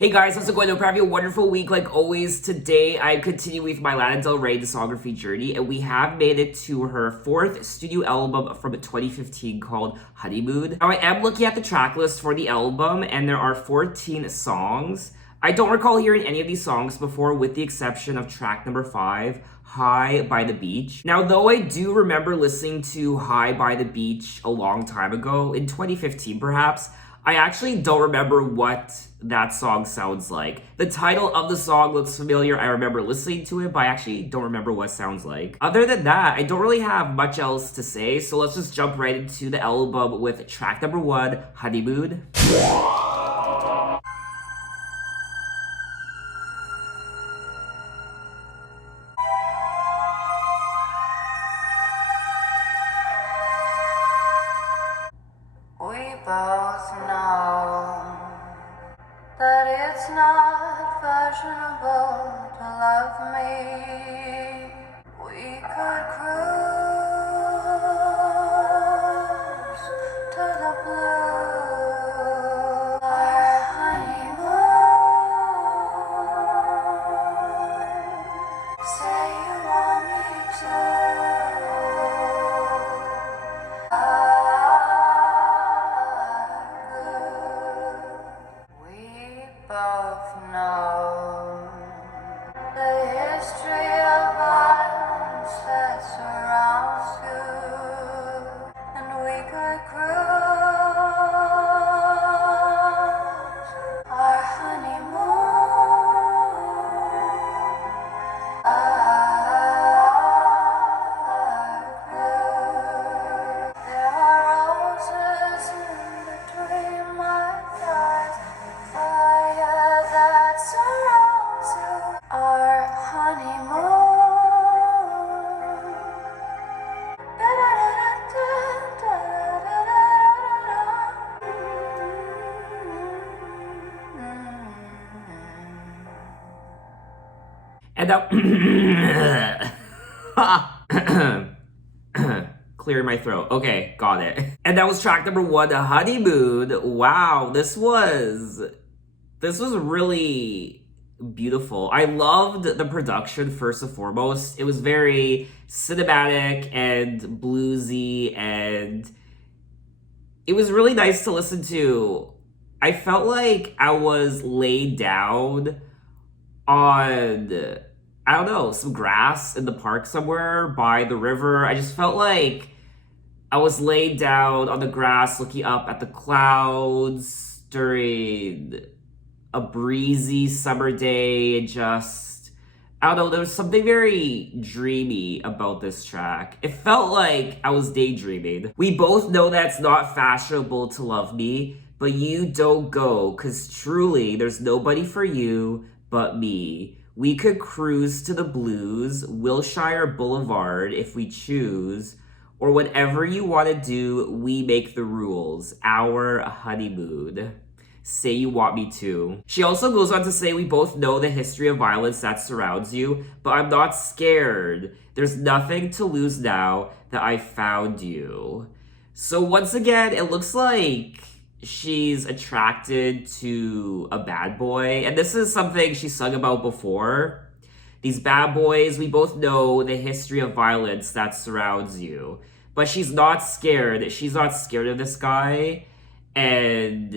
Hey guys, how's it going? Hope you're having a wonderful week like always. Today, I continue with my Lana Del Rey discography journey, and we have made it to her fourth studio album from 2015 called Honeymoon. Now, I am looking at the track list for the album, and there are 14 songs. I don't recall hearing any of these songs before, with the exception of track number 5, High by the Beach. Now, though I do remember listening to High by the Beach a long time ago, in 2015 perhaps, I actually don't remember what that song sounds like. The title of the song looks familiar. I remember listening to it, but I actually don't remember what it sounds like. Other than that, I don't really have much else to say, so let's just jump right into the album with track number 1, Honeymoon. We both know that it's not fashionable to love me. We could cruise to the blue, our honeymoon. Say you want me to. We both know the history of violence that surrounds you, and we could cruise our honeymoon. There are roses in between my thighs, fire that surrounds you, our honeymoon. And now, clear my throat. Okay, got it. And that was track number 1, Honeymoon. Wow, this was really beautiful. I loved the production first and foremost. It was very cinematic and bluesy, and it was really nice to listen to. I felt like I was laid down on, I don't know, some grass in the park somewhere by the river. I just felt like I was laid down on the grass looking up at the clouds during a breezy summer day, and just, I don't know, there was something very dreamy about this track. It felt like I was daydreaming. We both know that it's not fashionable to love me, but you don't go, 'cause truly there's nobody for you but me. We could cruise to the blues, Wilshire Boulevard if we choose, or whatever you want to do, we make the rules. Our honeymoon. Say you want me to. She also goes on to say, we both know the history of violence that surrounds you, but I'm not scared. There's nothing to lose now that I found you. So once again, it looks like she's attracted to a bad boy, and this is something she sung about before. These bad boys, we both know the history of violence that surrounds you, but she's not scared. She's not scared of this guy, and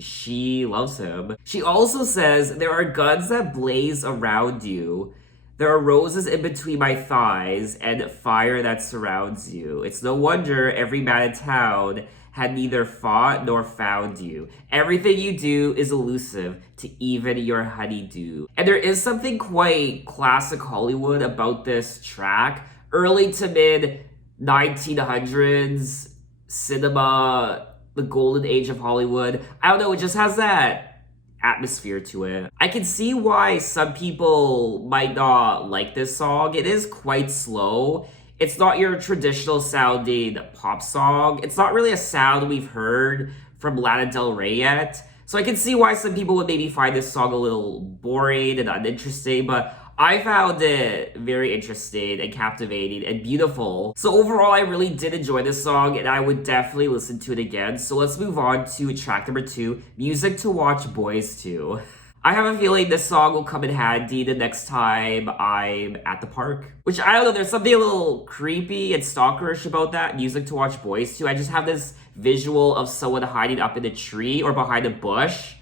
she loves him. She also says, there are guns that blaze around you. There are roses in between my thighs and fire that surrounds you. It's no wonder every man in town had neither fought nor found you. Everything you do is elusive to even your honeydew. And there is something quite classic Hollywood about this track. Early to mid 1900s cinema, the golden age of Hollywood. I don't know, it just has that atmosphere to it. I can see why some people might not like this song. It is quite slow. It's not your traditional sounding pop song. It's not really a sound we've heard from Lana Del Rey yet. So I can see why some people would maybe find this song a little boring and uninteresting, but I found it very interesting and captivating and beautiful. So overall, I really did enjoy this song, and I would definitely listen to it again. So let's move on to track number 2, Music to Watch Boys To. I have a feeling this song will come in handy the next time I'm at the park. Which, I don't know, there's something a little creepy and stalkerish about that music to watch boys to. I just have this visual of someone hiding up in a tree or behind a bush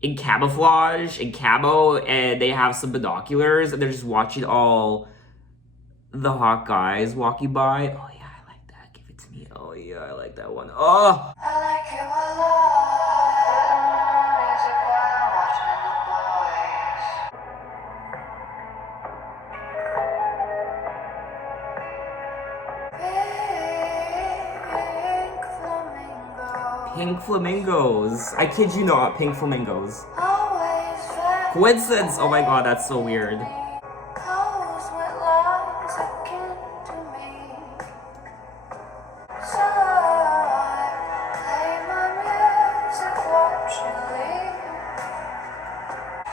in camouflage, in camo, and they have some binoculars, and they're just watching all the hot guys walking by. Oh yeah, I like that. Give it to me. Oh yeah, I like that one. Oh! I like you a lot. Music while I'm watching the boys. Pink Pink flamingo. flamingos. I kid you not, pink flamingos. Always very Coincidence. Oh my god, that's so weird. Calls with lies akin to me. So I play my music, watch you leave.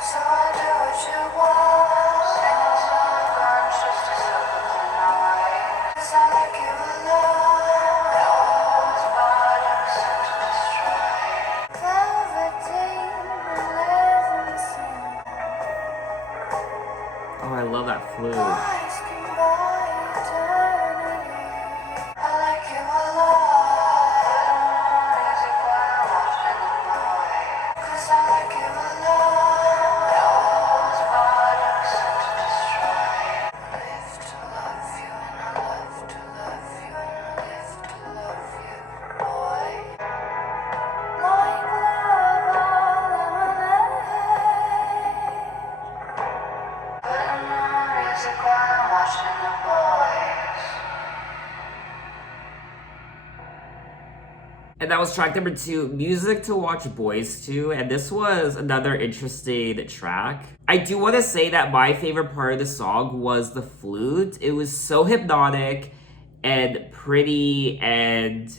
So I do what you want. Sing a song, I'm just a sucker tonight. 'Cause I like you a lot. Always bottom sex destroy. Velveteen and living sin. Oh, I love that flute. Eyes can buy eternity. I like you a lot. Music while I'm watching the boys. 'Cause I like you a lot. Always bottom sex destroy. Live to love you and I love to love you and I live to love you, boy. Like love or lemonade. Putting on music while I'm watching the boys. And that was track number 2, Music to Watch Boys To, and this was another interesting track. I do want to say that my favorite part of the song was the flute. It was so hypnotic and pretty and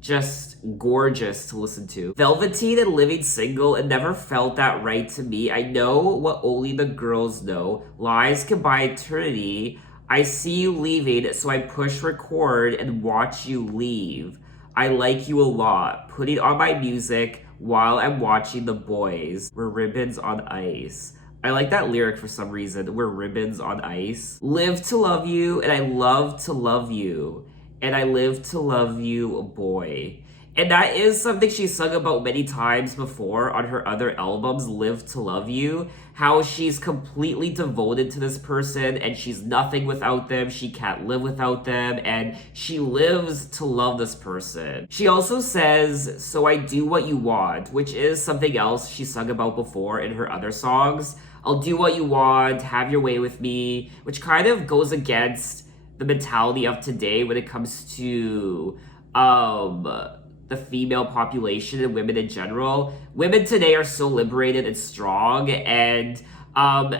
just gorgeous to listen to. Velveteen and Living Single, it never felt that right to me. I know what only the girls know. Lies can buy eternity. I see you leaving, so I push record and watch you leave. I like you a lot. Putting on my music while I'm watching the boys. We're ribbons on ice. I like that lyric for some reason. We're ribbons on ice. Live to love you, and I love to love you. And I live to love you, boy. And that is something she sung about many times before on her other albums, Live to Love You. How she's completely devoted to this person and she's nothing without them. She can't live without them. And she lives to love this person. She also says, so I do what you want, which is something else she sung about before in her other songs. I'll do what you want, have your way with me, which kind of goes against the mentality of today when it comes to the female population and women in general. Women today are so liberated and strong, and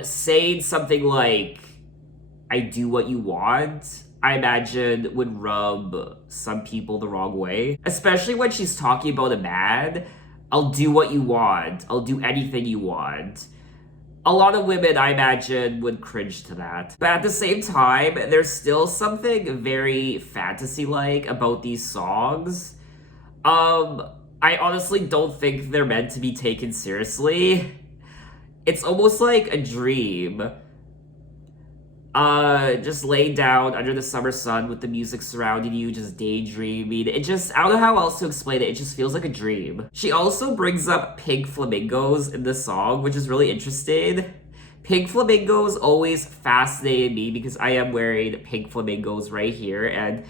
saying something like, I do what you want, I imagine would rub some people the wrong way. Especially when she's talking about a man. I'll do what you want. I'll do anything you want. A lot of women, I imagine, would cringe to that. But at the same time, there's still something very fantasy-like about these songs. I honestly don't think they're meant to be taken seriously. It's almost like a dream. Just laying down under the summer sun with the music surrounding you, just daydreaming. I don't know how else to explain it. It just feels like a dream. She also brings up pink flamingos in the song, which is really interesting. Pink flamingos always fascinated me because I am wearing pink flamingos right here, and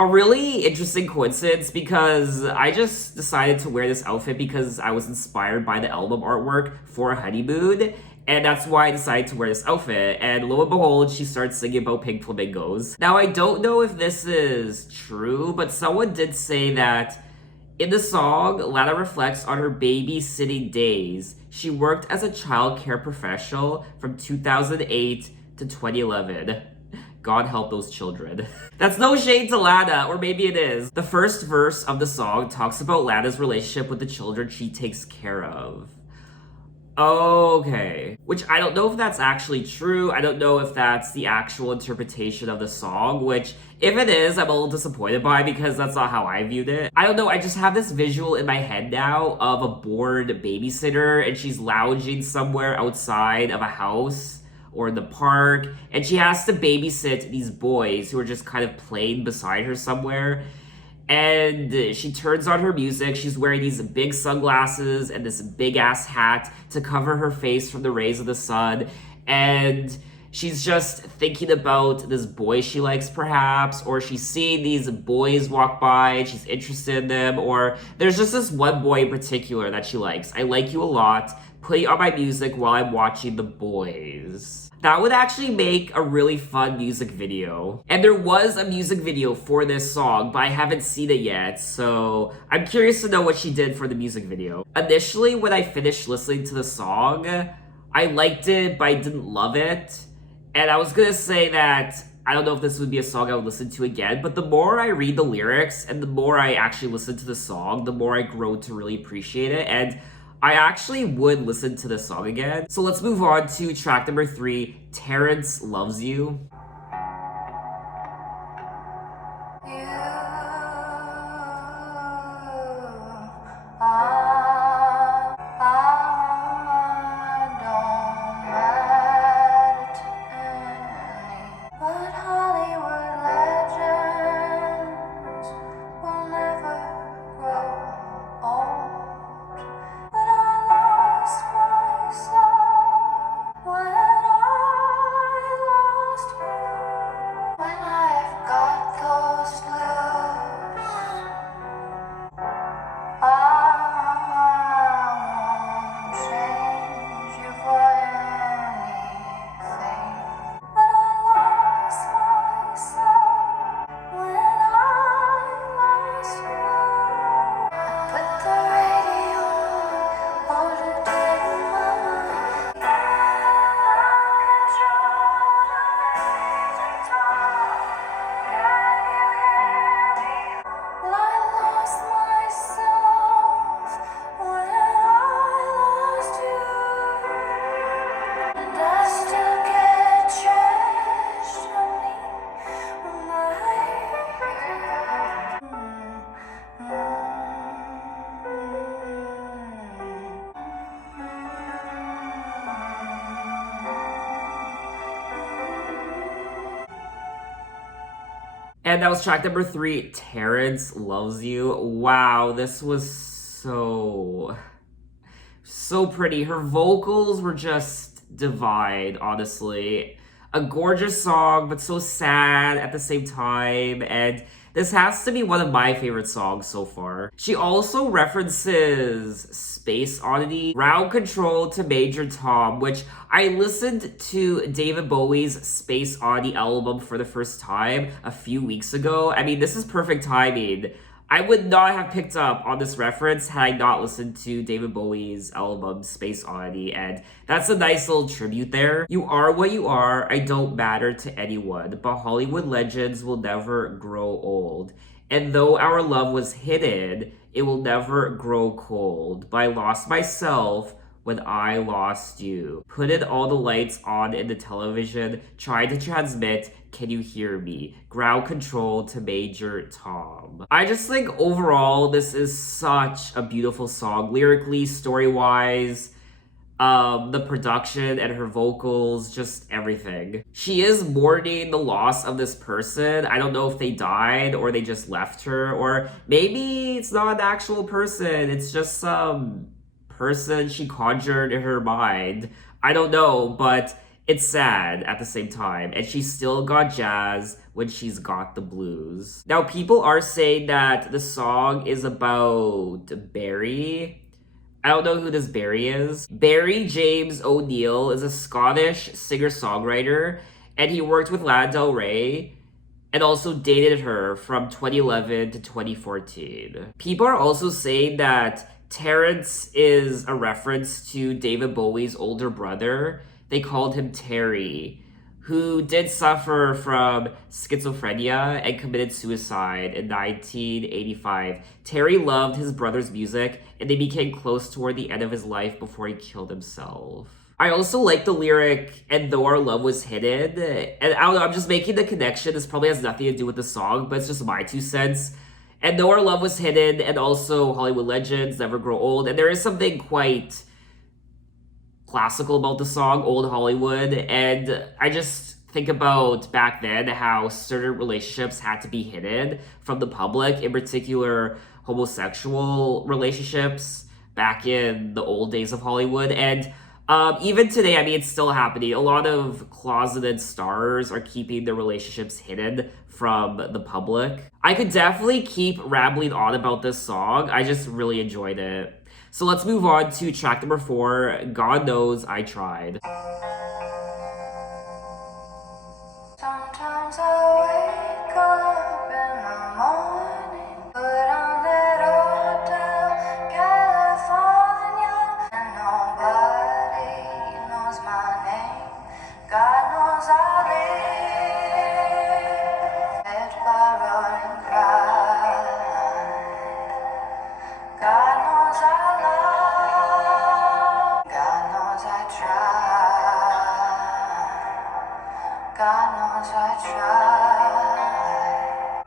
a really interesting coincidence because I just decided to wear this outfit because I was inspired by the album artwork for Honeymoon, and that's why I decided to wear this outfit. And lo and behold, she starts singing about pink flamingos. Now, I don't know if this is true, but someone did say that in the song, Lana reflects on her babysitting days. She worked as a childcare professional from 2008 to 2011. God help those children. That's no shade to Lana, or maybe it is. The first verse of the song talks about Lana's relationship with the children she takes care of. Okay. Which I don't know if that's actually true. I don't know if that's the actual interpretation of the song, which, if it is, I'm a little disappointed by because that's not how I viewed it. I don't know, I just have this visual in my head now of a bored babysitter and she's lounging somewhere outside of a house or in the park, and she has to babysit these boys who are just kind of playing beside her somewhere. And she turns on her music. She's wearing these big sunglasses and this big ass hat to cover her face from the rays of the sun. And she's just thinking about this boy she likes, perhaps, or she's seeing these boys walk by and she's interested in them, or there's just this one boy in particular that she likes. I like you a lot. Put it on my music while I'm watching the boys. That would actually make a really fun music video. And there was a music video for this song, but I haven't seen it yet, so I'm curious to know what she did for the music video. Initially, when I finished listening to the song, I liked it, but I didn't love it. And I was gonna say that I don't know if this would be a song I would listen to again, but the more I read the lyrics and the more I actually listen to the song, the more I grow to really appreciate it. And I actually would listen to this song again. So let's move on to track number 3, Terrence Loves You. And that was track number 3, Terrence Loves You. Wow, this was so pretty. Her vocals were just divine, honestly. A gorgeous song, but so sad at the same time. And this has to be one of my favorite songs so far. She also references Space Oddity, Ground Control to Major Tom, which I listened to David Bowie's Space Oddity album for the first time a few weeks ago. I mean, this is perfect timing. I would not have picked up on this reference had I not listened to David Bowie's album Space Oddity, and that's a nice little tribute there. You are what you are, I don't matter to anyone, but Hollywood legends will never grow old. And though our love was hidden, it will never grow cold. But I lost myself when I lost you. Put in all the lights on in the television, trying to transmit, can you hear me? Ground control to Major Tom. I just think overall, this is such a beautiful song. Lyrically, story-wise, the production and her vocals, just everything. She is mourning the loss of this person. I don't know if they died or they just left her, or maybe it's not an actual person. It's just some person she conjured in her mind. I don't know, but it's sad at the same time, and she's still got jazz when she's got the blues. Now, people are saying that the song is about Barry. I don't know who this Barry is. Barry James O'Neill is a Scottish singer-songwriter, and he worked with Lana Del Rey and also dated her from 2011 to 2014. People are also saying that Terrence is a reference to David Bowie's older brother. They called him Terry, who did suffer from schizophrenia and committed suicide in 1985. Terry loved his brother's music, and they became close toward the end of his life before he killed himself. I also like the lyric, and though our love was hidden, and I don't know, I'm just making the connection. This probably has nothing to do with the song, but it's just my 2 cents. And though our love was hidden, and also Hollywood legends never grow old, and there is something quite classical about the song, Old Hollywood, and I just think about back then how certain relationships had to be hidden from the public, in particular homosexual relationships back in the old days of Hollywood. And even today, I mean, it's still happening. A lot of closeted stars are keeping their relationships hidden from the public. I could definitely keep rambling on about this song. I just really enjoyed it. So let's move on to track number 4, God Knows I Tried. Sometimes I wake up in the morning, put on that hotel California, and nobody knows my name. God knows I live, led by roaring cry. God knows I love, God knows I try. God knows I try.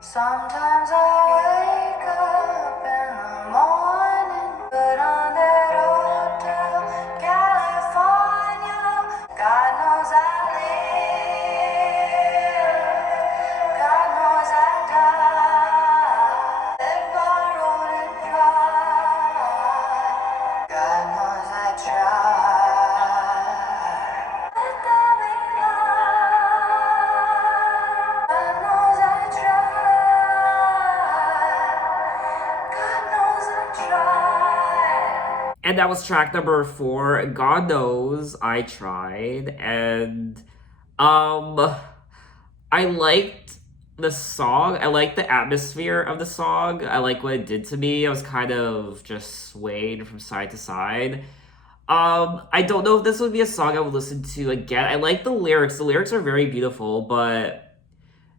Sometimes I wake up in the morning, put on that hotel California. God knows I live. God knows I die. Let my road and cry. God knows I try. Let there be light. God knows I try. God knows I try. And that was track number 4, God Knows I Tried. And I liked the song. I liked the atmosphere of the song. I like what it did to me. I was kind of just swayed from side to side. I don't know if this would be a song I would listen to again. I like the lyrics. The lyrics are very beautiful, but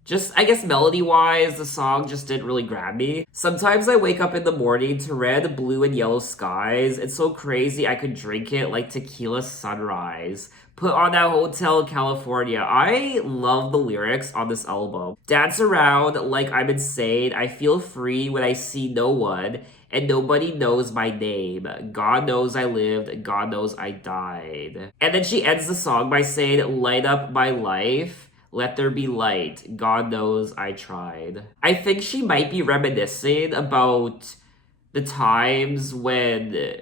just, I guess, melody-wise, the song just didn't really grab me. Sometimes I wake up in the morning to red, blue, and yellow skies. It's so crazy I could drink it like tequila sunrise. Put on that Hotel California. I love the lyrics on this album. Dance around like I'm insane. I feel free when I see no one, and nobody knows my name. God knows I lived. God knows I died. And then she ends the song by saying, light up my life. Let there be light. God knows I tried. I think she might be reminiscing about the times when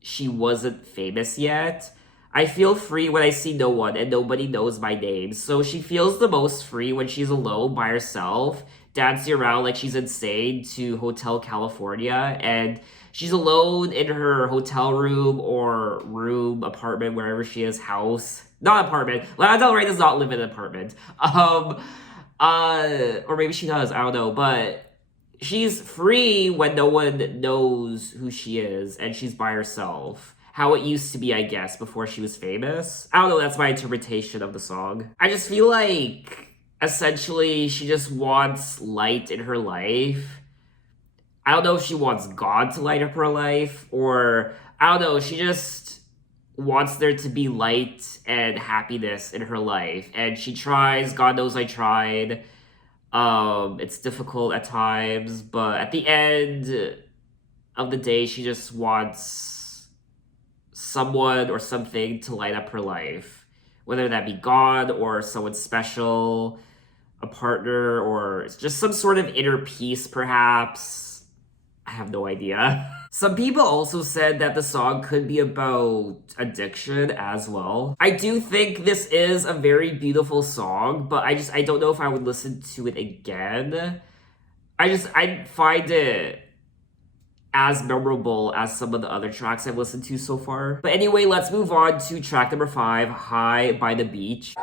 she wasn't famous yet. I feel free when I see no one and nobody knows my name. So she feels the most free when she's alone by herself, dancing around like she's insane to Hotel California. And she's alone in her hotel room or room, apartment, wherever she is, house. Not apartment. Lana Del Rey does not live in an apartment. Or maybe she does, I don't know. But she's free when no one knows who she is and she's by herself. How it used to be, I guess, before she was famous. I don't know, that's my interpretation of the song. I just feel like, essentially, she just wants light in her life. I don't know if she wants God to light up her life, or, I don't know, she just wants there to be light and happiness in her life. And she tries, God knows I tried. It's difficult at times, but at the end of the day, she just wants someone or something to light up her life. Whether that be God or someone special, a partner, or just some sort of inner peace, perhaps. I have no idea. Some people also said that the song could be about addiction as well. I do think this is a very beautiful song, but I don't know if I would listen to it again. I find it as memorable as some of the other tracks I've listened to so far. But anyway, let's move on to track number 5, High by the Beach. Boy,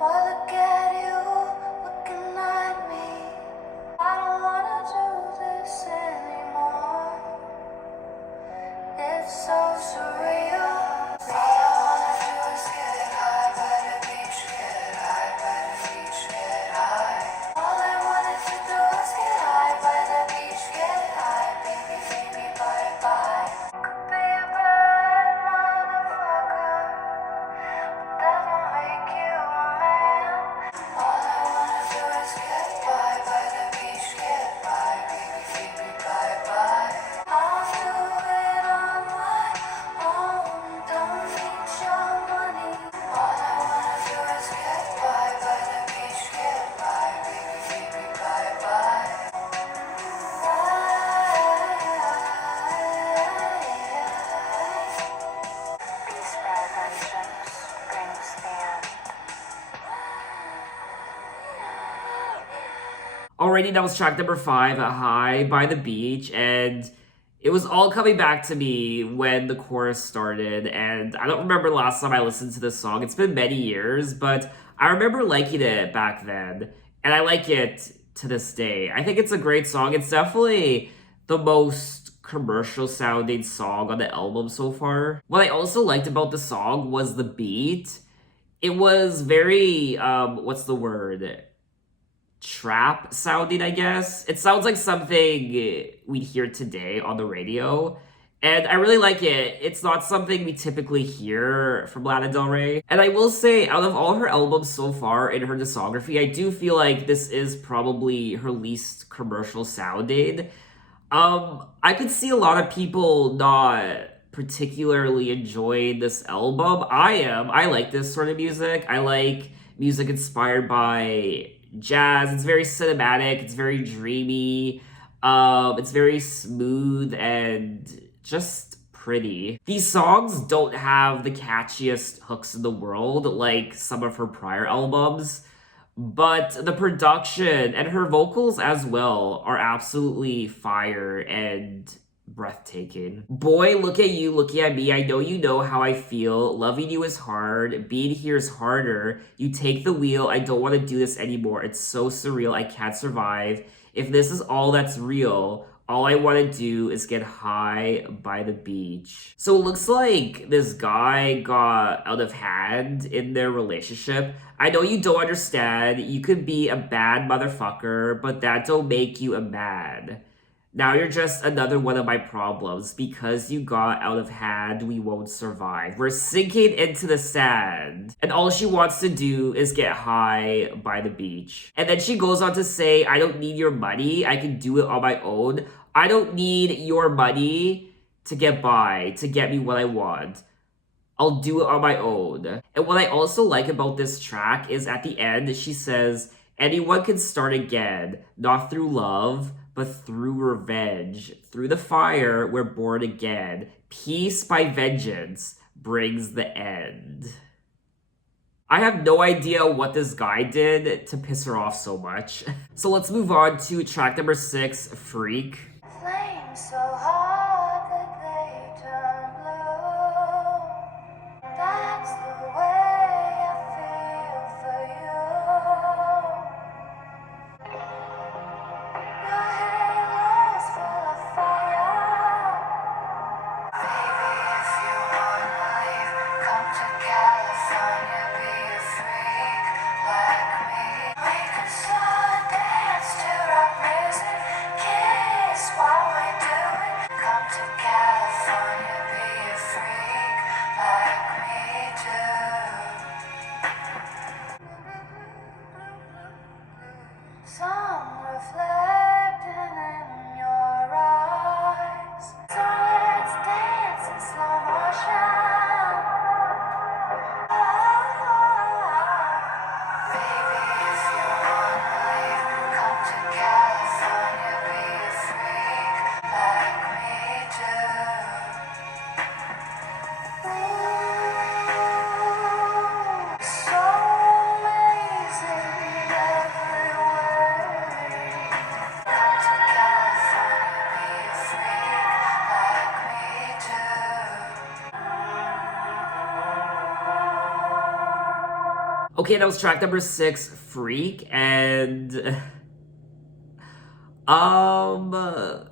look at you, looking at me. I don't wanna do this anymore. It's so surreal. Already, that was track number 5, High by the Beach, and it was all coming back to me when the chorus started, and I don't remember the last time I listened to this song. It's been many years, but I remember liking it back then, and I like it to this day. I think it's a great song. It's definitely the most commercial sounding song on the album so far. What I also liked about the song was the beat. It was very, what's the word? Trap sounding, I guess. It sounds like something we'd hear today on the radio. And I really like it. It's not something we typically hear from Lana Del Rey. And I will say, out of all her albums so far in her discography, I do feel like this is probably her least commercial sounding. I could see a lot of people not particularly enjoying this album. I am. I like this sort of music. I like music inspired by jazz. It's very cinematic. It's very dreamy. It's very smooth and just pretty. These songs don't have the catchiest hooks in the world like some of her prior albums, but the production and her vocals as well are absolutely fire and breathtaking. Boy, look at you, looking at me. I know you know how I feel. Loving you is hard. Being here is harder. You take the wheel. I don't want to do this anymore. It's so surreal. I can't survive. If this is all that's real, all I want to do is get high by the beach. So it looks like this guy got out of hand in their relationship. I know you don't understand. You could be a bad motherfucker, but that don't make you a man. Now you're just another one of my problems. Because you got out of hand, we won't survive. We're sinking into the sand. And all she wants to do is get high by the beach. And then she goes on to say, I don't need your money. I can do it on my own. I don't need your money to get by, to get me what I want. I'll do it on my own. And what I also like about this track is at the end, she says, anyone can start again, not through love, but through revenge. Through the fire, we're born again. Peace by vengeance brings the end. I have no idea what this guy did to piss her off so much. So let's move on to track number 6, Freak. Flames so hot that they turn blue. That's the way I feel for you. Your halo's full of fire. Baby, if you wanna leave, come to California, be a freak like me. We can slow dance to rock music, kiss while we do it. Come to California, be a freak like me too. Some reflecting in your eyes. So let's dance in slow motion. Baby, if you wanna leave, come to California, be a freak like me too. So amazing every way. Come to California, be a freak like me too. Okay, that was track number 6, Freak, and I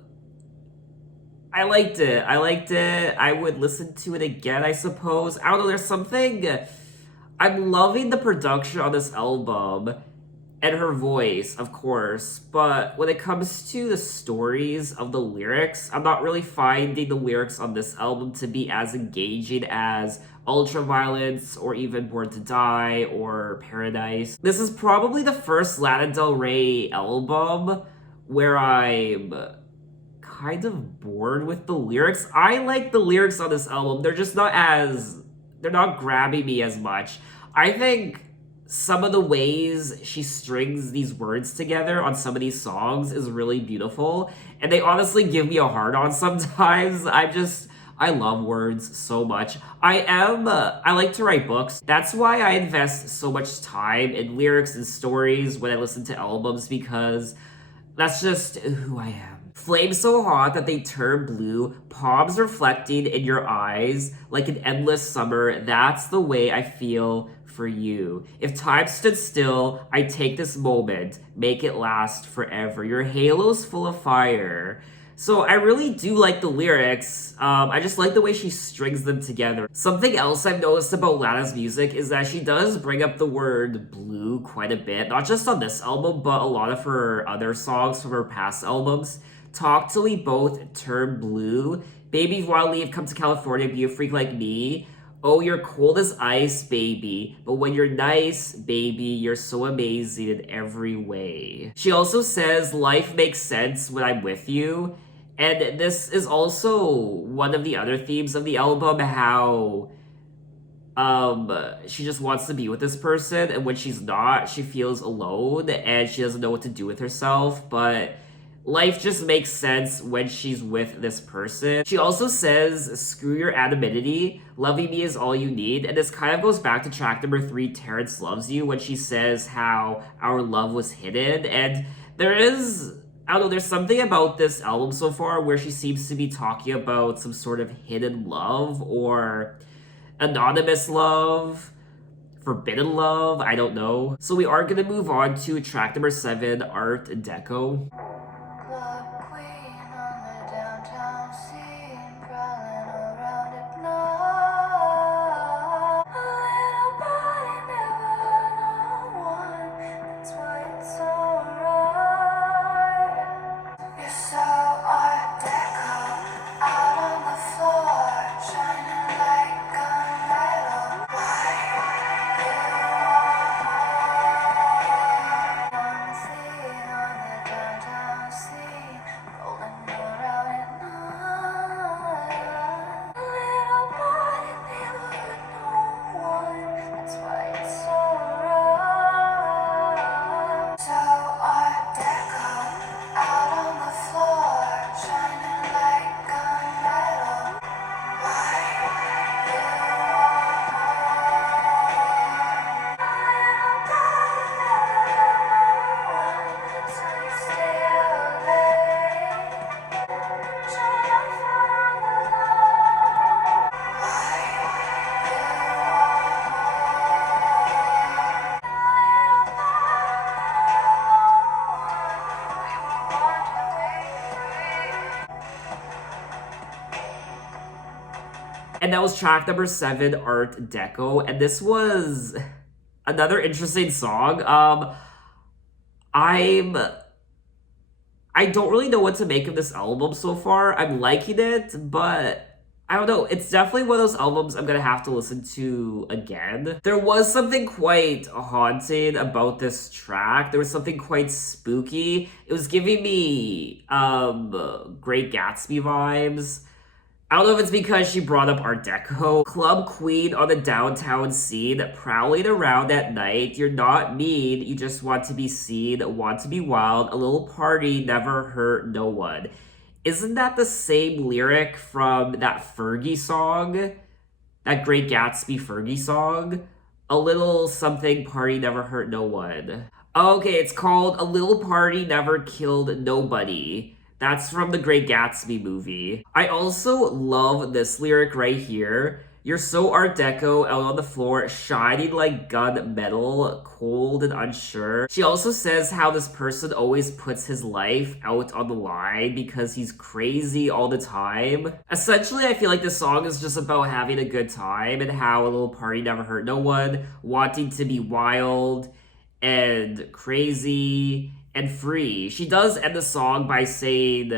liked it. I liked it. I would listen to it again, I suppose. I don't know, there's something. I'm loving the production on this album and her voice, of course, but when it comes to the stories of the lyrics, I'm not really finding the lyrics on this album to be as engaging as Ultraviolence or even Born to Die or Paradise. This is probably the first Lana Del Rey album where I'm kind of bored with the lyrics. I like the lyrics on this album. They're not grabbing me as much. I think some of the ways she strings these words together on some of these songs is really beautiful, and they honestly give me a hard on sometimes. I love words so much. I like to write books. That's why I invest so much time in lyrics and stories when I listen to albums, because That's just who I am. Flames so hot that they turn blue, palms reflecting in your eyes like an endless summer. That's the way I feel for you. If time stood still, I'd take this moment, make it last forever. Your halo's full of fire. So I really do like the lyrics. I just like the way she strings them together. Something else I've noticed about Lana's music is that she does bring up the word blue quite a bit, not just on this album, but a lot of her other songs from her past albums. Talk Till We Both Turn Blue, Baby If You Wanna Leave, Come to California, Be a Freak Like Me. Oh, you're cold as ice, baby. But when you're nice, baby, you're so amazing in every way. She also says, life makes sense when I'm with you. And this is also one of the other themes of the album, how she just wants to be with this person, and when she's not, she feels alone and she doesn't know what to do with herself, but life just makes sense when she's with this person. She also says, screw your anonymity, loving me is all you need. And this kind of goes back to track number 3, Terrence Loves You, when she says how our love was hidden. And there is, I don't know, there's something about this album so far where she seems to be talking about some sort of hidden love or anonymous love, forbidden love, I don't know. So we are gonna move on to track number 7, Art Deco. Club queen on the downtown scene, prowling around at night. A little body never know one, that's why it's alright. You're so art deco, out on the floor, shining like gunmetal. Why you want one thing on the downtown scene, rolling around at night. A little body never know one, that's why it's alright. So art deco, out on the floor, shining like gunmetal. Why you want more? So you stay out late, shine up on the light. Why you And that was track number 7, Art Deco. And this was another interesting song. I'm I don't really know what to make of this album so far. I'm liking it, but I don't know. It's definitely one of those albums I'm gonna have to listen to again. There was something quite haunting about this track. There was something quite spooky. It was giving me Great Gatsby vibes. I don't know if it's because she brought up Art Deco. Club queen on the downtown scene, prowling around at night. You're not mean, you just want to be seen, want to be wild. A little party never hurt no one. Isn't that the same lyric from that Fergie song? That Great Gatsby Fergie song? A little something party never hurt no one. Okay, it's called A Little Party Never Killed Nobody. That's from the Great Gatsby movie. I also love this lyric right here. You're so Art Deco, out on the floor, shining like gun metal, cold and unsure. She also says how this person always puts his life out on the line because he's crazy all the time. Essentially, I feel like this song is just about having a good time and how a little party never hurt no one, wanting to be wild and crazy and free. She does end the song by saying,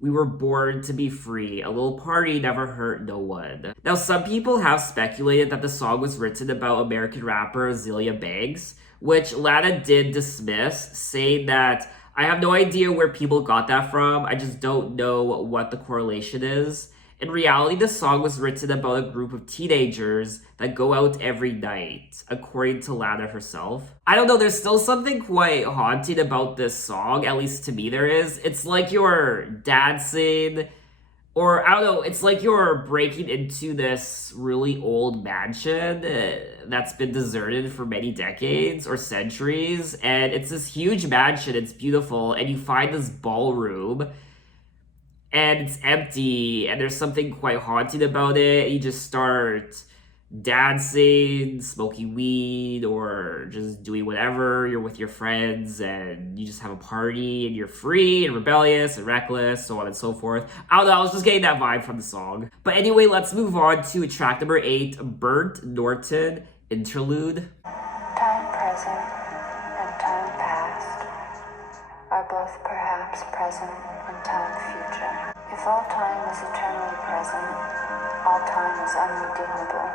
we were born to be free. A little party never hurt no one. Now, some people have speculated that the song was written about American rapper Azealia Banks, which Lana did dismiss, saying that, I have no idea where people got that from. I just don't know what the correlation is. In reality, the song was written about a group of teenagers that go out every night, according to Lana herself. I don't know, there's still something quite haunting about this song, at least to me there is. It's like you're dancing Or, I don't know, it's like you're breaking into this really old mansion that's been deserted for many decades or centuries. And it's this huge mansion, it's beautiful, and you find this ballroom and it's empty, and there's something quite haunting about it. You just start dancing, smoking weed, or just doing whatever. You're with your friends and you just have a party and you're free and rebellious and reckless, so on and so forth. I don't know, I was just getting that vibe from the song. But anyway, let's move on to track number 8, Burnt Norton Interlude. Time present and time past are both perhaps present and time future. If all time is eternally present, all time is unredeemable.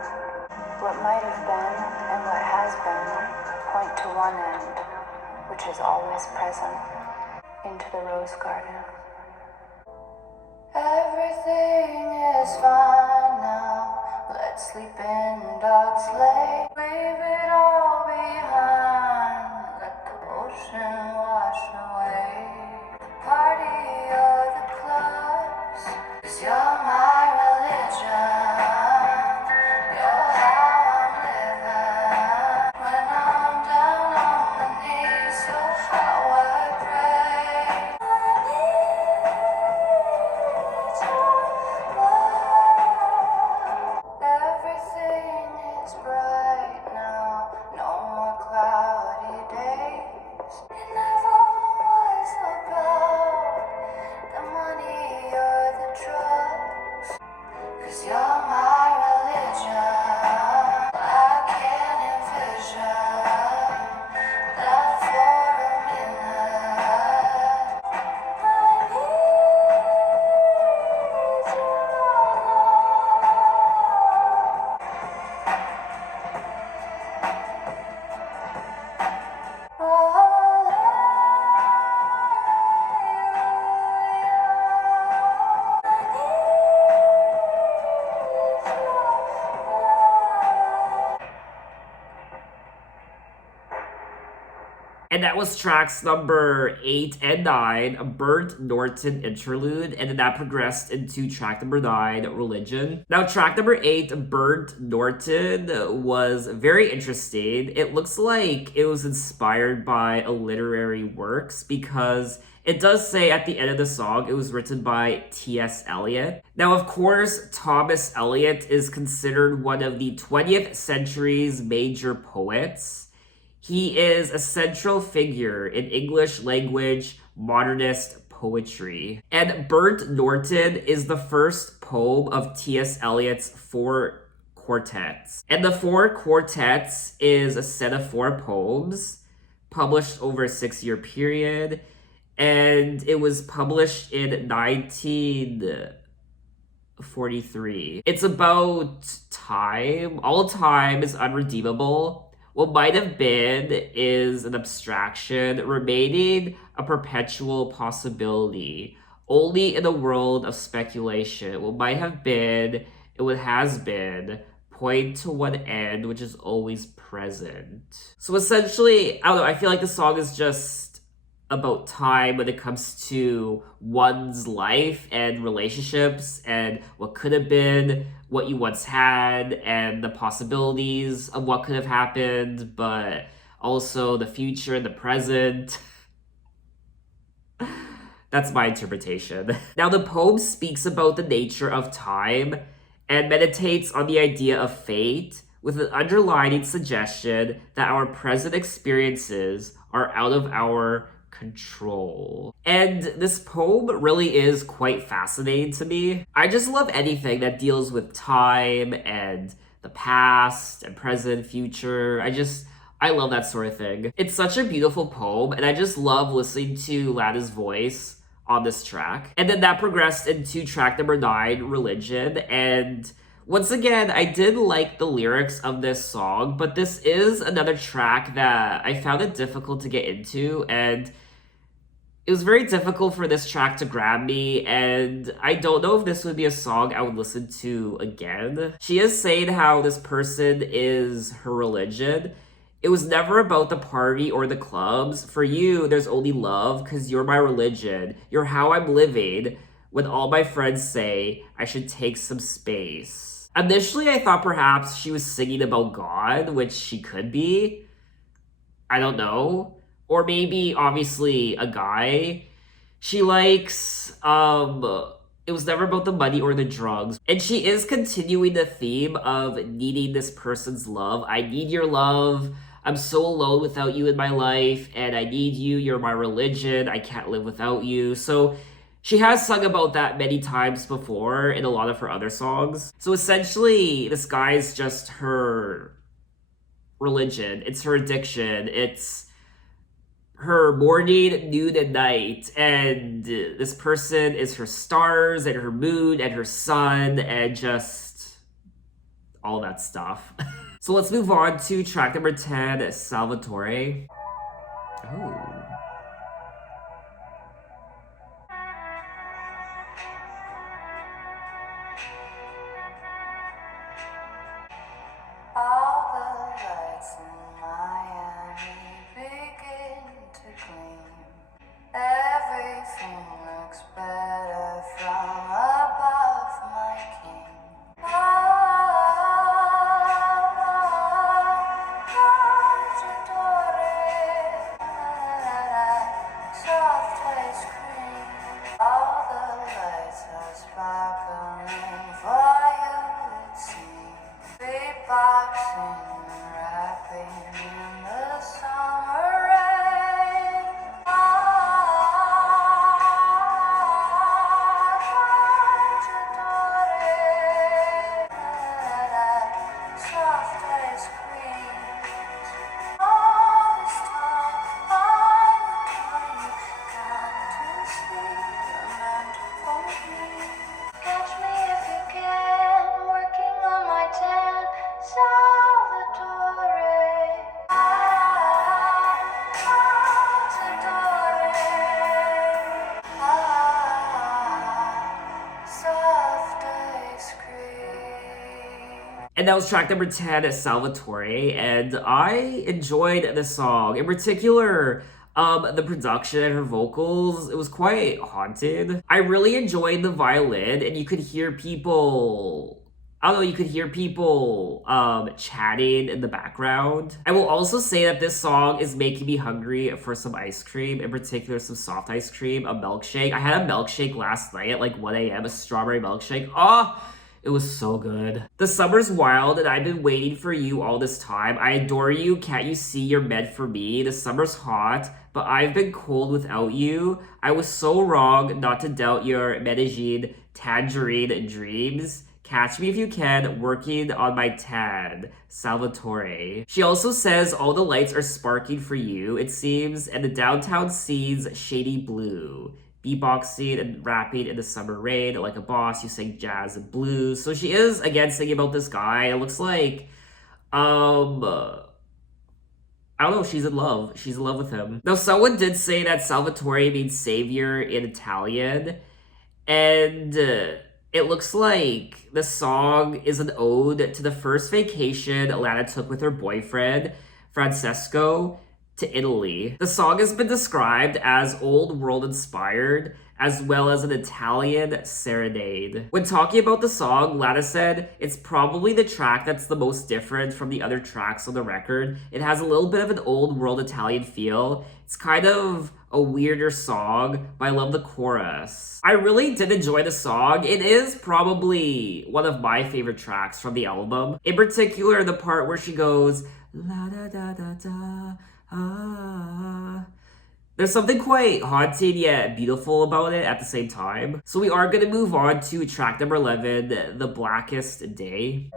What might have been and what has been point to one end, which is always present, into the rose garden. Everything is fine now. Let's sleep in dog's lake. Leave it all behind. Let the ocean wash away. The party or the clubs, 'cause you're my religion. You're how I'm living. When I'm down on my knees, you're how I pray. I need your love. Everything is bright now. No more cloudy days. It never was about the money or the drugs, 'cause you're my religion. I can't envision that for a minute. I need your love. And that was tracks number 8 and 9, a Burnt Norton Interlude, and then that progressed into track number 9, Religion. Now, track number 8, Burnt Norton, was very interesting. It looks like it was inspired by a literary works because it does say at the end of the song it was written by T.S. Eliot. Now, of course, Thomas Eliot is considered one of the 20th century's major poets. He is a central figure in English language modernist poetry. And Burnt Norton is the first poem of T.S. Eliot's 4 quartets. And the 4 quartets is a set of 4 poems published over a 6-year period. And it was published in 1943. It's about time. All time is unredeemable. What might have been is an abstraction, remaining a perpetual possibility, only in a world of speculation. What might have been, and what has been, point to one end which is always present. So essentially, I don't know, I feel like the song is just about time when it comes to one's life and relationships and what could have been, what you once had, and the possibilities of what could have happened, but also the future and the present. That's my interpretation. Now, the poem speaks about the nature of time and meditates on the idea of fate, with an underlining suggestion that our present experiences are out of our control. And this poem really is quite fascinating to me. I just love anything that deals with time and the past and present, future. I love that sort of thing. It's such a beautiful poem, and I just love listening to Lana's voice on this track. And then that progressed into track number 9, Religion, and once again, I did like the lyrics of this song, but this is another track that I found it difficult to get into, and it was very difficult for this track to grab me, and I don't know if this would be a song I would listen to again. She is saying how this person is her religion. It was never about the party or the clubs. For you, there's only love, because you're my religion. You're how I'm living. when all my friends say I should take some space. Initially, I thought perhaps she was singing about God, which she could be. I don't know. Or maybe, obviously, a guy she likes. It was never about the money or the drugs. And she is continuing the theme of needing this person's love. I need your love. I'm so alone without you in my life, and I need you. You're my religion. I can't live without you. So she has sung about that many times before in a lot of her other songs. So essentially, this guy's just her religion. It's her addiction. It's her morning, noon, and night. And this person is her stars and her moon and her sun and just all that stuff. So let's move on to track number 10, Salvatore. Oh. All the lights in Miami begin to gleam. Everything looks better from above, my king. Soft ice cream. All the lights are sparkling for you, it seems. Beatboxing and rapping in the summer rain. Soft ice cream. All this time, all the time, you got to sleep. You're meant for me. Catch me if you can, working on my tan, Salvatore. Soft ice cream. And that was track number 10, Salvatore, and I enjoyed the song. In particular, the production and her vocals, it was quite haunted. I really enjoyed the violin, and you could hear people. I don't know, you could hear people chatting in the background. I will also say that this song is making me hungry for some ice cream, in particular some soft ice cream, a milkshake. I had a milkshake last night at like 1 a.m., a strawberry milkshake. Oh, it was so good. The summer's wild and I've been waiting for you all this time. I adore you, can't you see you're meant for me? The summer's hot, but I've been cold without you. I was so wrong not to doubt your Medellin tangerine dreams. Catch me if you can, working on my tan, Salvatore. She also says all the lights are sparking for you, it seems, and the downtown scene's shady blue. Beatboxing and rapping in the summer rain, like a boss, you sing jazz and blues. So she is, again, singing about this guy. It looks like, I don't know, she's in love. She's in love with him. Now, someone did say that Salvatore means savior in Italian, and it looks like the song is an ode to the first vacation Lana took with her boyfriend, Francesco, to Italy. The song has been described as old world inspired, as well as an Italian serenade. When talking about the song, Lana said, it's probably the track that's the most different from the other tracks on the record. It has a little bit of an old world Italian feel. It's kind of a weirder song, but I love the chorus. I really did enjoy the song. It is probably one of my favorite tracks from the album. In particular, the part where she goes, la da da da da, ah. There's something quite haunting yet beautiful about it at the same time. So we are gonna move on to track number 11, The Blackest Day.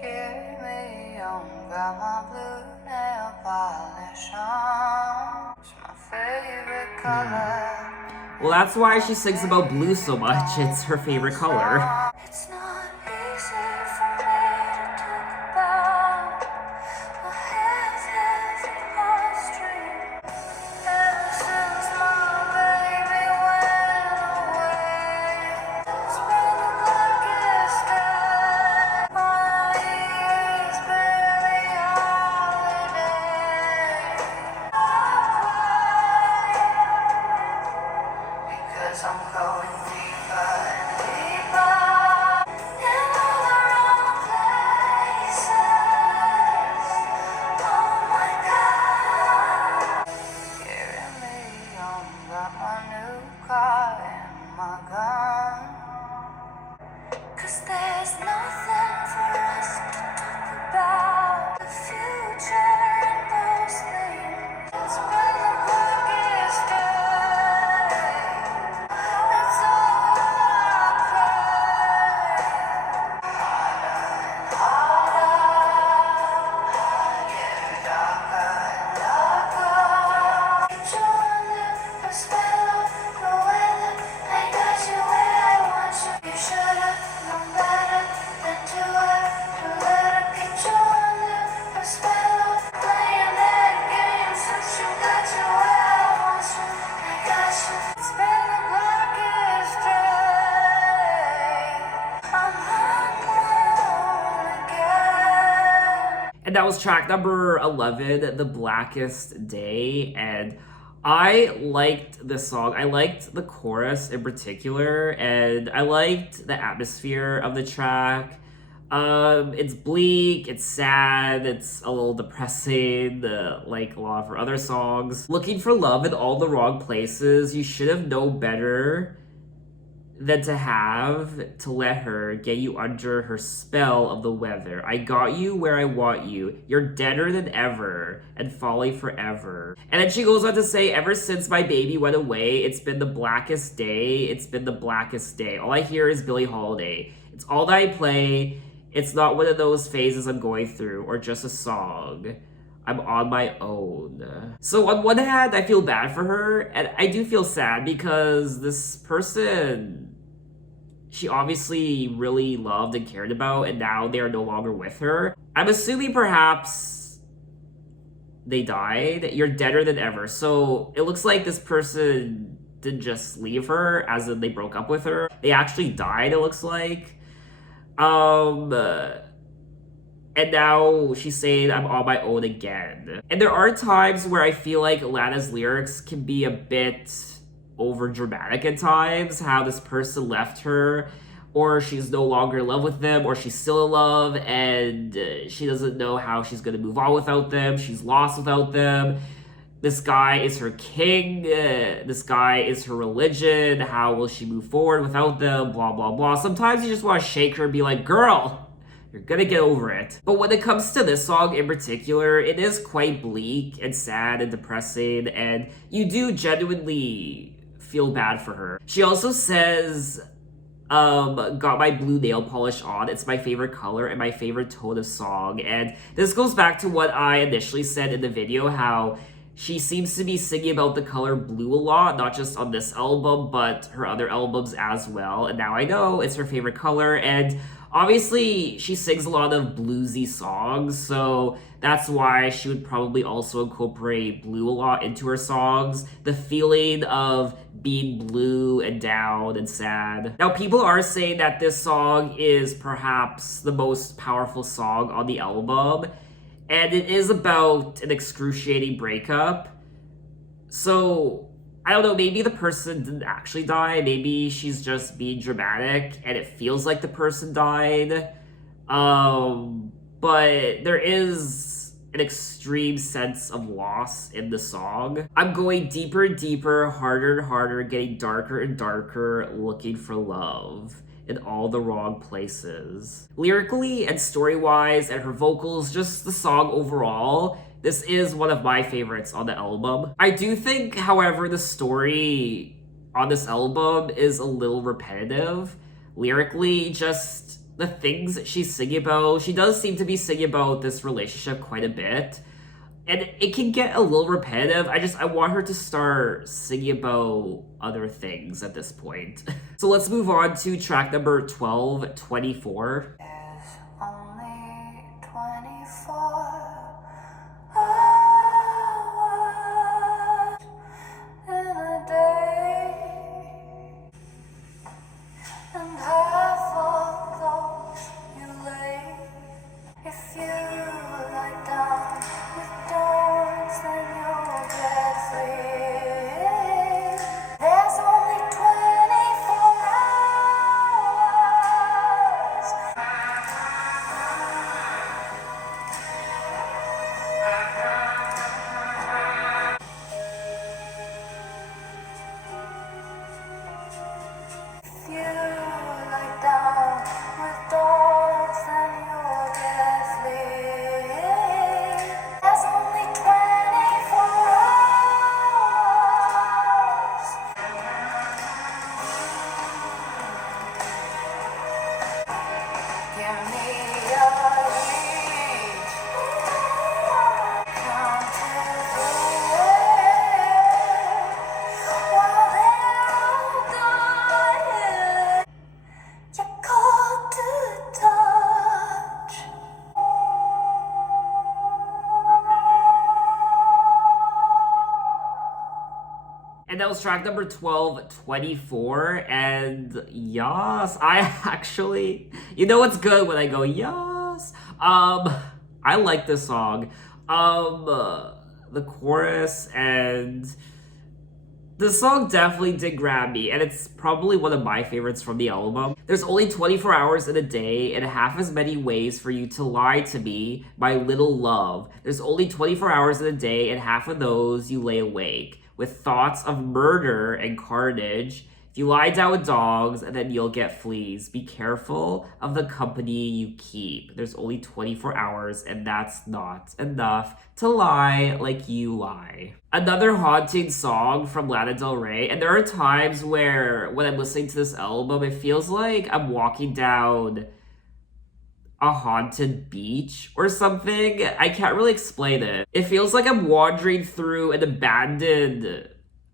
Give me young, got my blue nail polish on. It's my favorite color. Well, that's why she sings about blue so much. It's her favorite color. It's not easy for me to talk about. I have lost dream ever since my baby went away. It's been the blackest day. My years barely holiday. I cry because I'm And that was track number 11, The Blackest Day. And I liked this song. I liked the chorus in particular, and I liked the atmosphere of the track. It's bleak, it's sad, it's a little depressing, like a lot of her other songs. Looking for love in all the wrong places. You should have known better than to let her get you under her spell of the weather. I got you where I want you. You're deader than ever and falling forever. And then she goes on to say, ever since my baby went away, it's been the blackest day. It's been the blackest day. All I hear is Billie Holiday. It's all that I play. It's not one of those phases I'm going through or just a song. I'm on my own. So on one hand, I feel bad for her, and I do feel sad because this person she obviously really loved and cared about, and now they are no longer with her. I'm assuming perhaps they died. You're deader than ever. So it looks like this person didn't just leave her, as in they broke up with her. They actually died, it looks like. And now she's saying, I'm on my own again. And there are times where I feel like Lana's lyrics can be a bit over dramatic at times. How this person left her, or she's no longer in love with them, or she's still in love and she doesn't know how she's gonna move on without them. She's lost without them. This guy is her king. This guy is her religion. How will she move forward without them? Blah, blah, blah. Sometimes you just want to shake her and be like, girl, you're gonna get over it. But when it comes to this song in particular, it is quite bleak and sad and depressing, and you do genuinely feel bad for her. She also says, got my blue nail polish on. It's my favorite color and my favorite tone of song. And this goes back to what I initially said in the video, how she seems to be singing about the color blue a lot, not just on this album, but her other albums as well. And now I know it's her favorite color, and obviously, she sings a lot of bluesy songs, so that's why she would probably also incorporate blue a lot into her songs. The feeling of being blue and down and sad. Now, people are saying that this song is perhaps the most powerful song on the album, and it is about an excruciating breakup. So I don't know, maybe the person didn't actually die. Maybe she's just being dramatic and it feels like the person died. But there is an extreme sense of loss in the song. I'm going deeper and deeper, harder and harder, getting darker and darker, looking for love in all the wrong places. Lyrically and story-wise and her vocals, just the song overall, this is one of my favorites on the album. I do think, however, the story on this album is a little repetitive. Lyrically, just the things that she's singing about. She does seem to be singing about this relationship quite a bit. And it can get a little repetitive. I want her to start singing about other things at this point. So let's move on to track number 12, 24. Is only 24 hours in a day, and half of those you lay. If you lie down with doors, then you'll get free. There's only 24 hours. If you lie down with dogs, then you'll get free. There's only 24 hours. Give me a reach. Count it while they're all dying. You're cold to touch. And that was track number 12, 24. And yes, I actually, you know what's good when I go, yes? I I like this song. The chorus and the song definitely did grab me, and it's probably one of my favorites from the album. There's only 24 hours in a day and half as many ways for you to lie to me, my little love. There's only 24 hours in a day and half of those you lay awake with thoughts of murder and carnage. If you lie down with dogs, then you'll get fleas. Be careful of the company you keep. There's only 24 hours, and that's not enough to lie like you lie. Another haunting song from Lana Del Rey, and there are times where when I'm listening to this album, it feels like I'm walking down a haunted beach or something. I can't really explain it. It feels like I'm wandering through an abandoned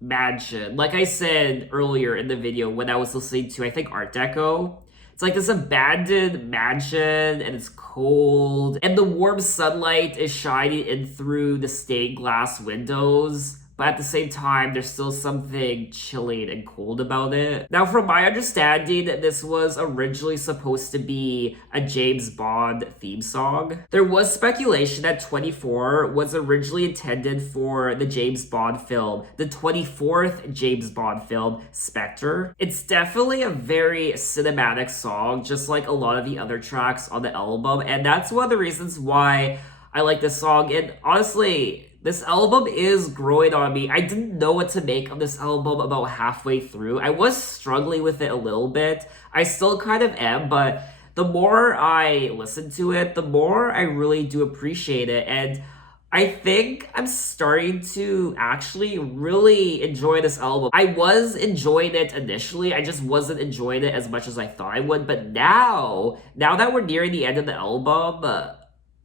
mansion. Like I said earlier in the video when I was listening to, I think, Art Deco. It's like this abandoned mansion and it's cold and the warm sunlight is shining in through the stained glass windows. But at the same time, there's still something chilling and cold about it. Now, from my understanding, this was originally supposed to be a James Bond theme song. There was speculation that 24 was originally intended for the James Bond film, the 24th James Bond film, Spectre. It's definitely a very cinematic song, just like a lot of the other tracks on the album, and that's one of the reasons why I like this song. And honestly, this album is growing on me. I didn't know what to make of this album about halfway through. I was struggling with it a little bit. I still kind of am, but the more I listen to it, the more I really do appreciate it. And I think I'm starting to actually really enjoy this album. I was enjoying it initially, I just wasn't enjoying it as much as I thought I would. But now that we're nearing the end of the album,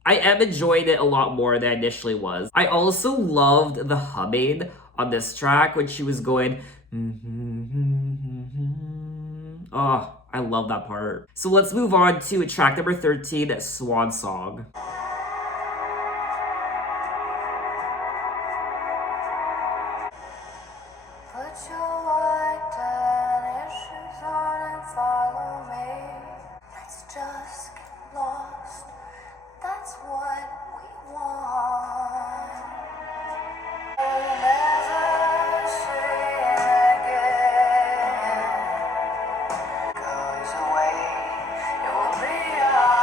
I am enjoying it a lot more than I initially was. I also loved the humming on this track when she was going. Oh, I love that part. So let's move on to track number 13, Swan Song. Put your white tennis shoes on and follow me. Let's just get lost. That's what we want. We'll never see again. Goes away, it will be our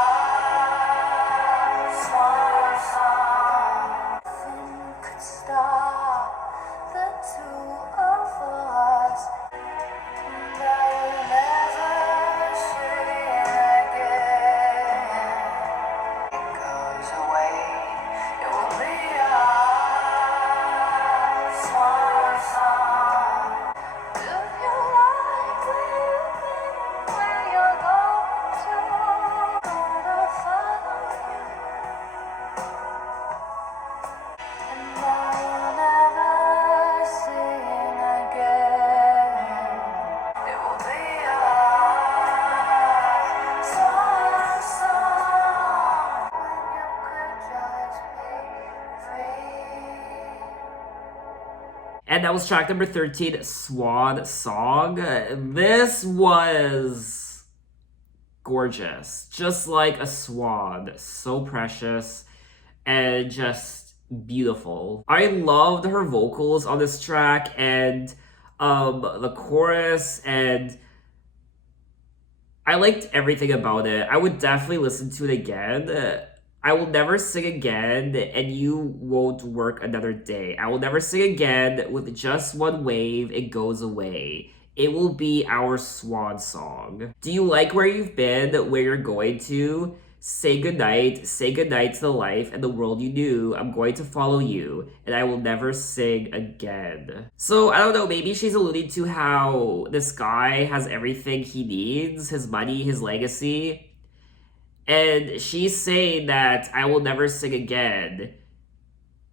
swan song. Nothing could stop the two of us. And I will never see again. Goes away, it will be our swan song. Do you like where you've been, where you're going to? Gonna follow you, and I will never sing again. It will be our swan song when you could just be free. And that was track number 13, Swan Song. This was gorgeous. Just like a swan. So precious and just beautiful. I loved her vocals on this track and the chorus, and I liked everything about it. I would definitely listen to it again. I will never sing again, and you won't work another day. I will never sing again. With just one wave, it goes away. It will be our swan song. Do you like where you've been, where you're going to? Say goodnight to the life and the world you knew. I'm going to follow you, and I will never sing again. So, I don't know, maybe she's alluding to how this guy has everything he needs, his money, his legacy. And she's saying that I will never sing again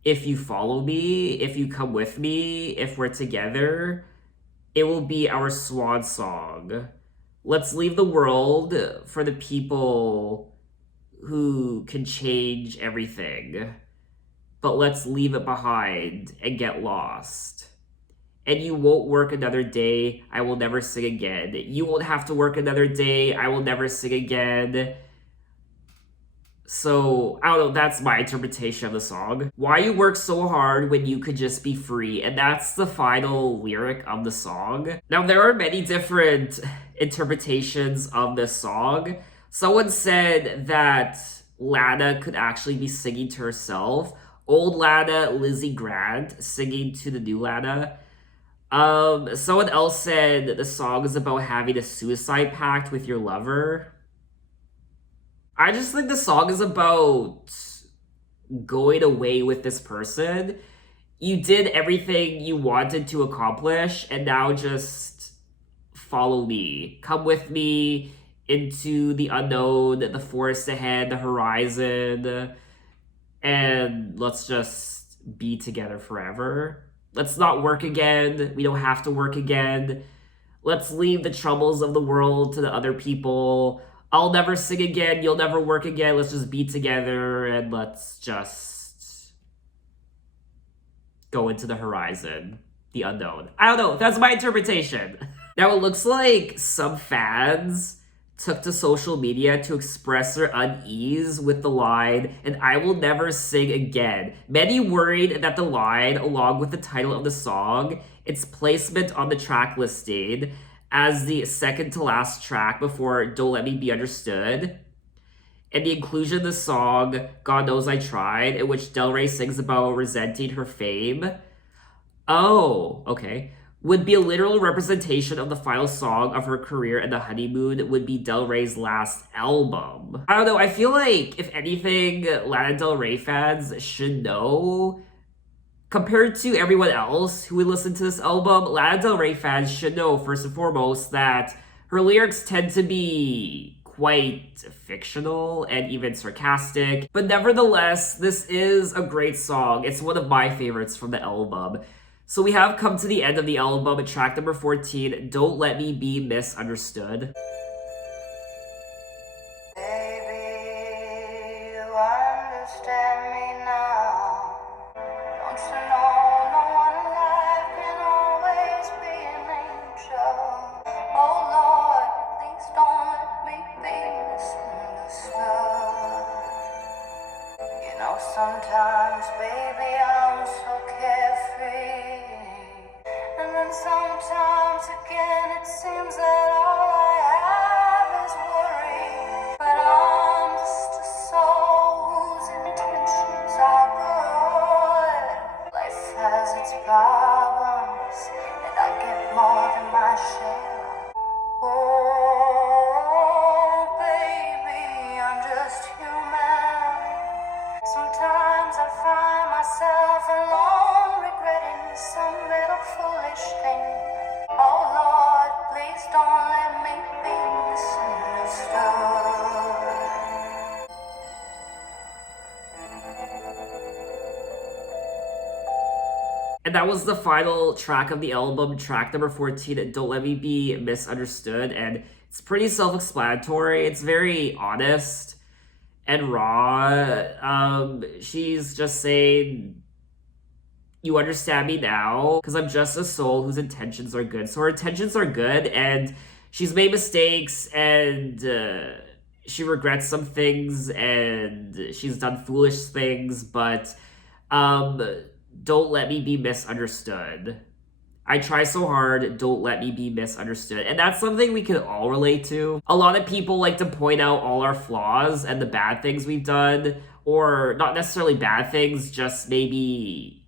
if you follow me, if you come with me, if we're together. It will be our swan song. Let's leave the world for the people who can change everything. But let's leave it behind and get lost. And you won't work another day, I will never sing again. You won't have to work another day, I will never sing again. So, I don't know, that's my interpretation of the song. Why you work so hard when you could just be free? And that's the final lyric of the song. Now, there are many different interpretations of this song. Someone said that Lana could actually be singing to herself. Old Lana, Lizzie Grant, singing to the new Lana. Someone else said the song is about having a suicide pact with your lover. I just think the song is about going away with this person. You did everything you wanted to accomplish, and now just follow me. Come with me into the unknown, the forest ahead, the horizon, and let's just be together forever. Let's not work again. We don't have to work again. Let's leave the troubles of the world to the other people. I'll never sing again. You'll never work again. Let's just be together and let's just go into the horizon, the unknown. I don't know. That's my interpretation. Now, it looks like some fans took to social media to express their unease with the line, and I will never sing again. Many worried that the line, along with the title of the song, its placement on the track listing as the second to last track before Don't Let Me Be Understood, and the inclusion of the song God Knows I Tried, in which Del Rey sings about resenting her fame. Oh, okay. Would be a literal representation of the final song of her career, and the Honeymoon would be Del Rey's last album. I don't know, I feel like, if anything, Lana Del Rey fans should know, compared to everyone else who would listen to this album, Lana Del Rey fans should know, first and foremost, that her lyrics tend to be quite fictional and even sarcastic. But nevertheless, this is a great song. It's one of my favorites from the album. So we have come to the end of the album, track number 14, Don't Let Me Be Misunderstood. Baby, you understand me now. Don't you know no one alive can always be an angel? Oh Lord, please don't let me be misunderstood. You know, sometimes, baby, I'm so carefree. And then sometimes again, it seems that all I have is worry. But I'm just a soul whose intentions are good. Life has its problems, and I get more than my share. Oh, baby, I'm just human. Sometimes I find myself alone, regretting some little foolish thing. Oh Lord, please don't let me be misunderstood. And that was the final track of the album, track number 14, Don't Let Me Be Misunderstood. And it's pretty self-explanatory. It's very honest and raw. She's just saying, you understand me now, because I'm just a soul whose intentions are good. So her intentions are good, and she's made mistakes, and she regrets some things, and she's done foolish things, but don't let me be misunderstood. I try so hard, don't let me be misunderstood. And that's something we can all relate to. A lot of people like to point out all our flaws and the bad things we've done, or not necessarily bad things, just maybe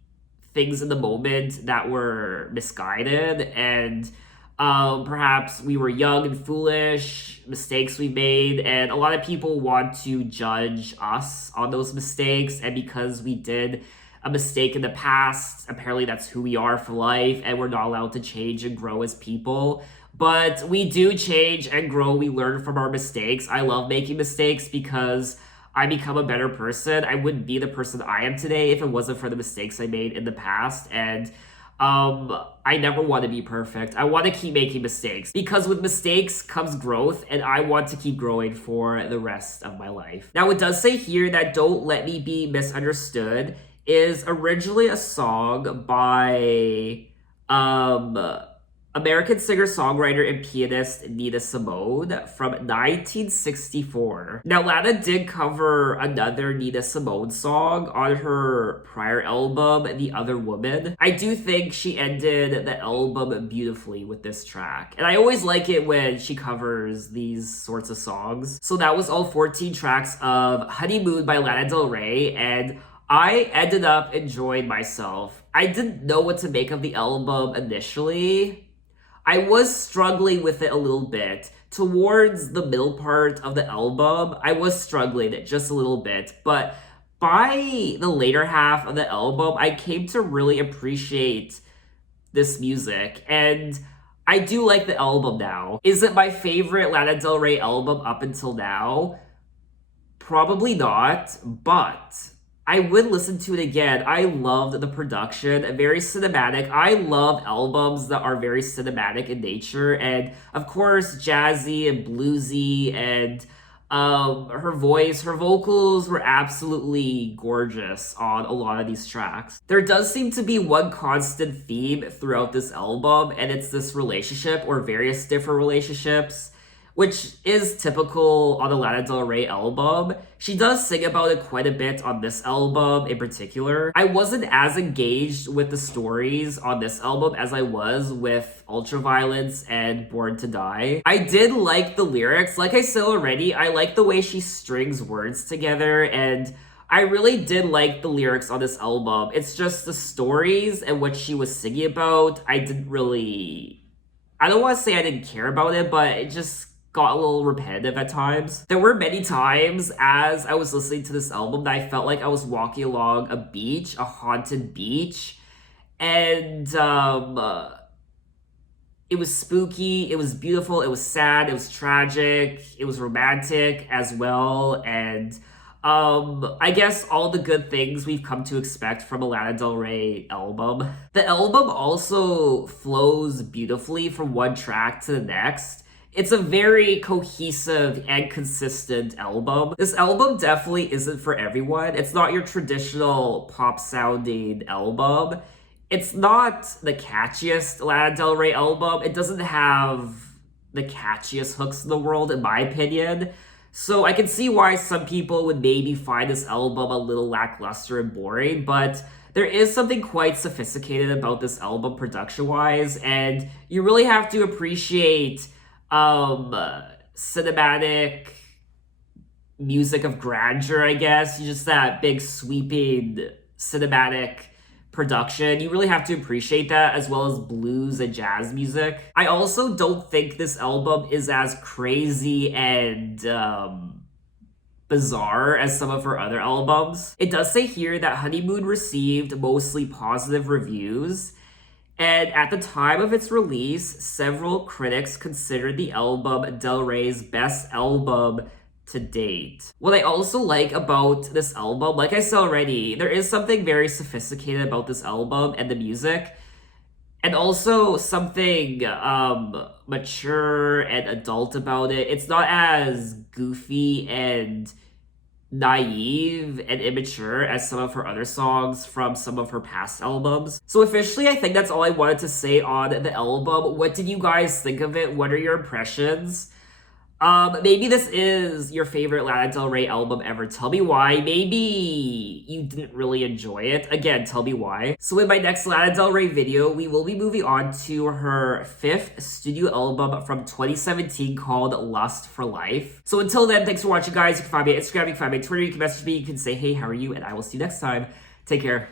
things in the moment that were misguided, and perhaps we were young and foolish, mistakes we made, and a lot of people want to judge us on those mistakes, and because we did a mistake in the past, apparently that's who we are for life, and we're not allowed to change and grow as people. But we do change and grow, we learn from our mistakes. I love making mistakes because I become a better person. I wouldn't be the person I am today if it wasn't for the mistakes I made in the past. And I never want to be perfect. I want to keep making mistakes because with mistakes comes growth, and I want to keep growing for the rest of my life. Now, it does say here that Don't Let Me Be Misunderstood is originally a song by American singer-songwriter and pianist Nina Simone from 1964. Now, Lana did cover another Nina Simone song on her prior album, The Other Woman. I do think she ended the album beautifully with this track, and I always like it when she covers these sorts of songs. So that was all 14 tracks of Honeymoon by Lana Del Rey, and I ended up enjoying myself. I didn't know what to make of the album initially. I was struggling with it a little bit. Towards the middle part of the album, I was struggling just a little bit. But by the later half of the album, I came to really appreciate this music. And I do like the album now. Is it my favorite Lana Del Rey album up until now? Probably not, but I would listen to it again. I loved the production, very cinematic. I love albums that are very cinematic in nature, and of course, jazzy and bluesy, and her voice, her vocals were absolutely gorgeous on a lot of these tracks. There does seem to be one constant theme throughout this album, and it's this relationship or various different relationships, which is typical on the Lana Del Rey album. She does sing about it quite a bit on this album in particular. I wasn't as engaged with the stories on this album as I was with Ultraviolence and Born to Die. I did like the lyrics. Like I said already, I like the way she strings words together, and I really did like the lyrics on this album. It's just the stories and what she was singing about, I don't want to say I didn't care about it, but it just got a little repetitive at times. There were many times as I was listening to this album that I felt like I was walking along a beach, a haunted beach, and it was spooky, it was beautiful, it was sad, it was tragic, it was romantic as well, and I guess all the good things we've come to expect from a Lana Del Rey album. The album also flows beautifully from one track to the next. It's a very cohesive and consistent album. This album definitely isn't for everyone. It's not your traditional pop-sounding album. It's not the catchiest Lana Del Rey album. It doesn't have the catchiest hooks in the world, in my opinion. So I can see why some people would maybe find this album a little lackluster and boring, but there is something quite sophisticated about this album production-wise, and you really have to appreciate cinematic music of grandeur, I guess. Just that big sweeping cinematic production. You really have to appreciate that, as well as blues and jazz music. I also don't think this album is as crazy and bizarre as some of her other albums. It does say here that Honeymoon received mostly positive reviews, and at the time of its release, several critics considered the album Del Rey's best album to date. What I also like about this album, like I said already, there is something very sophisticated about this album and the music, and also something mature and adult about it. It's not as goofy and naive and immature as some of her other songs from some of her past albums. So officially, I think that's all I wanted to say on the album. What did you guys think of it? What are your impressions? Maybe this is your favorite Lana Del Rey album ever. Tell me why. Maybe you didn't really enjoy it. Again, tell me why. So in my next Lana Del Rey video, we will be moving on to her 5th studio album from 2017 called Lust for Life. So until then, thanks for watching, guys. You can find me on Instagram, you can find me on Twitter, you can message me, you can say, hey, how are you? And I will see you next time. Take care.